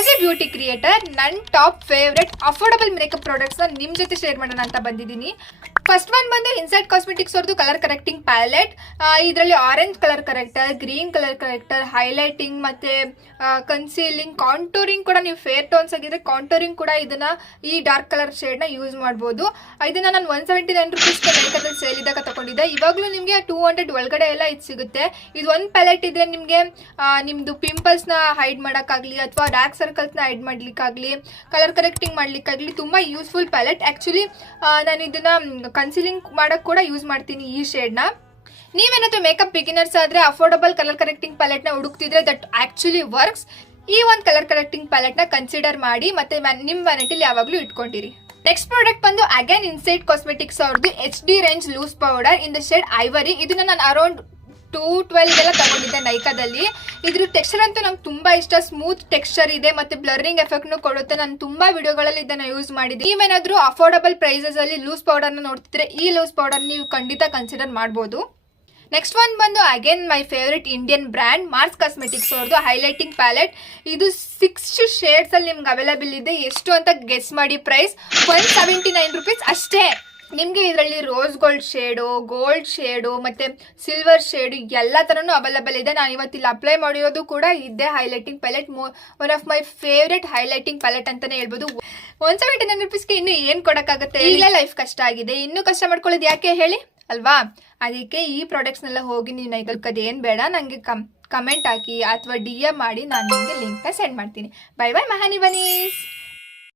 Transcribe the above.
As A beauty creator ನನ್ನ top favourite affordable makeup ಪ್ರಾಡಕ್ಟ್ಸ್ನ ನಿಮ್ಮ ಜೊತೆ ಶೇರ್ ಮಾಡೋಣ ಅಂತ ಬಂದಿದ್ದೀನಿ. ಫಸ್ಟ್ ಒನ್ ಬಂದು ಇನ್ಸೈಡ್ ಕಾಸ್ಮೆಟಿಕ್ಸ್ ಅವ್ರದ್ದು ಕಲರ್ ಕರೆಕ್ಟಿಂಗ್ ಪ್ಯಾಲೆಟ್. ಇದರಲ್ಲಿ orange colour corrector, green colour corrector, highlighting ಮತ್ತೆ ಕನ್ಸೀಲಿಂಗ್, ಕಾಂಟೂರಿಂಗ್ ಕೂಡ ನೀವು ಫೇರ್ ಟೋನ್ಸ್ ಆಗಿದ್ರೆ ಕಾಂಟೂರಿಂಗ್ ಕೂಡ ಇದನ್ನ ಈ ಡಾರ್ಕ್ ಕಲರ್ ಶೇಡ್ನ ಯೂಸ್ ಮಾಡ್ಬೋದು. ಇದನ್ನ ನಾನು 179 ರುಪೀಸ್ ನೈಕದಲ್ಲಿ ಸೇಲ್ ಇದ್ದಾಗ ತಗೊಂಡಿದ್ದೆ. ಇವಾಗಲೂ ನಿಮಗೆ 200 ಒಳಗಡೆ ಎಲ್ಲ ಇದು ಸಿಗುತ್ತೆ. ಇದು ಒಂದು ಪ್ಯಾಲೆಟ್ ಇದ್ರೆ ನಿಮಗೆ ನಿಮ್ಮದು ಪಿಂಪಲ್ಸ್ನ ಹೈಡ್ ಮಾಡೋಕ್ಕಾಗಲಿ ಅಥವಾ ಡಾರ್ಕ್ ಸರ್ಕಲ್ಸ್ನ ಹೈಡ್ ಮಾಡ್ಲಿಕ್ಕಾಗಲಿ ಕಲರ್ ಕರೆಕ್ಟಿಂಗ್ ಮಾಡ್ಲಿಕ್ಕಾಗಲಿ ತುಂಬ ಯೂಸ್ಫುಲ್ ಪ್ಯಾಲೆಟ್. ಆ್ಯಕ್ಚುಲಿ ನಾನು ಇದನ್ನ ಕನ್ಸೀಲಿಂಗ್ ಮಾಡೋಕ್ಕೆ ಕೂಡ ಯೂಸ್ ಮಾಡ್ತೀನಿ ಈ ಶೇಡ್ನ. ನೀವೇನಾದರೂ ಮೇಕಪ್ ಬಿಗಿನರ್ಸ್ ಆದರೆ ಅಫೋರ್ಡಬಲ್ ಕಲರ್ ಕರೆಕ್ಟಿಂಗ್ ಪ್ಯಾಲೆಟ್ನ ಹುಡುಕ್ತಿದ್ರೆ ದಟ್ ಆ್ಯಕ್ಚುಲಿ ವರ್ಕ್ಸ್. ಈ ಒಂದು ಕಲರ್ ಕರೆಕ್ಟಿಂಗ್ ಪ್ಯಾಲೆಟ್ನ ಕನ್ಸಿಡರ್ ಮಾಡಿ ಮತ್ತೆ ನಿಮ್ಮ ವ್ಯಾನಿಟಿಲಿ ಯಾವಾಗಲೂ ಇಟ್ಕೊಂಡಿರಿ. ನೆಕ್ಸ್ಟ್ ಪ್ರಾಡಕ್ಟ್ ಬಂದು ಅಗೇನ್ ಇನ್ಸೈಡ್ ಕಾಸ್ಮೆಟಿಕ್ಸ್ ಅವ್ರದ್ದು HD range loose powder in the shade ivory. ಇದನ್ನ ನಾನು ಅರೌಂಡ್ 212 ಎಲ್ಲ ತಗೊಂಡಿದ್ದೆ ನೈಕಾದಲ್ಲಿ. ಇದ್ರ ಟೆಕ್ಸ್ಚರ್ ಅಂತೂ ನಂಗೆ ತುಂಬಾ ಇಷ್ಟ. ಸ್ಮೂತ್ ಟೆಕ್ಸ್ಚರ್ ಇದೆ ಮತ್ತೆ ಬ್ಲರಿಂಗ್ ಎಫೆಕ್ಟ್ನು ಕೊಡುತ್ತೆ. ನಾನು ತುಂಬಾ ವಿಡಿಯೋಗಳಲ್ಲಿ ಇದನ್ನ ಯೂಸ್ ಮಾಡಿದ್ದೆ. ನೀವೇನಾದ್ರೂ ಅಫೋರ್ಡಬಲ್ ಪ್ರೈಸಸ್ ಅಲ್ಲಿ ಲೂಸ್ ಪೌಡರ್ನ ನೋಡ್ತಿದ್ರೆ ಈ ಲೂಸ್ ಪೌಡರ್ ನೀವು ಖಂಡಿತ ಕನ್ಸಿಡರ್ ಮಾಡ್ಬೋದು. ನೆಕ್ಸ್ಟ್ ಒನ್ ಬಂದು again my favourite Indian brand Mars cosmetics ಅವ್ರದ್ದು ಹೈಲೈಟಿಂಗ್ ಪ್ಯಾಲೆಟ್. ಇದು 6 ಶೇಡ್ಸ್ ಅಲ್ಲಿ ನಿಮ್ಗೆ ಅವೈಲೇಬಲ್ ಇದೆ. ಎಷ್ಟು ಅಂತ ಗೆಸ್ ಮಾಡಿ. ಪ್ರೈಸ್ 179 ರುಪೀಸ್ ಅಷ್ಟೇ. ನಿಮಗೆ ಇದರಲ್ಲಿ ರೋಸ್ ಗೋಲ್ಡ್ ಶೇಡು ಮತ್ತು ಸಿಲ್ವರ್ ಶೇಡು ಎಲ್ಲ ಥರನೂ ಅವೈಲೇಬಲ್ ಇದೆ. ನಾನು ಇವತ್ತಿಲ್ಲಿ ಅಪ್ಲೈ ಮಾಡಿರೋದು ಕೂಡ ಇದೆ highlighting palette. One of my favourite highlighting palette ಅಂತಲೇ ಹೇಳ್ಬೋದು. 179 ರುಪೀಸ್ಗೆ ಇನ್ನೂ ಏನು ಕೊಡೋಕ್ಕಾಗುತ್ತೆ? ಈಗಲೇ ಲೈಫ್ ಕಷ್ಟ ಆಗಿದೆ, ಇನ್ನೂ ಕಷ್ಟ ಮಾಡ್ಕೊಳ್ಳೋದು ಯಾಕೆ ಹೇಳಿ ಅಲ್ವಾ? ಅದಕ್ಕೆ ಈ ಪ್ರಾಡಕ್ಟ್ಸ್ನೆಲ್ಲ ಹೋಗಿ ನೀವು ನೈಗಲ್ಕದು ಏನು ಬೇಡ, ನನಗೆ ಕಮೆಂಟ್ ಹಾಕಿ ಅಥವಾ DM ಮಾಡಿ ನಾನು ನಿಮಗೆ ಲಿಂಕ್ನ ಸೆಂಡ್ ಮಾಡ್ತೀನಿ. ಬೈ ಬೈ ಮಹಾನಿ ಬನೀಸ್.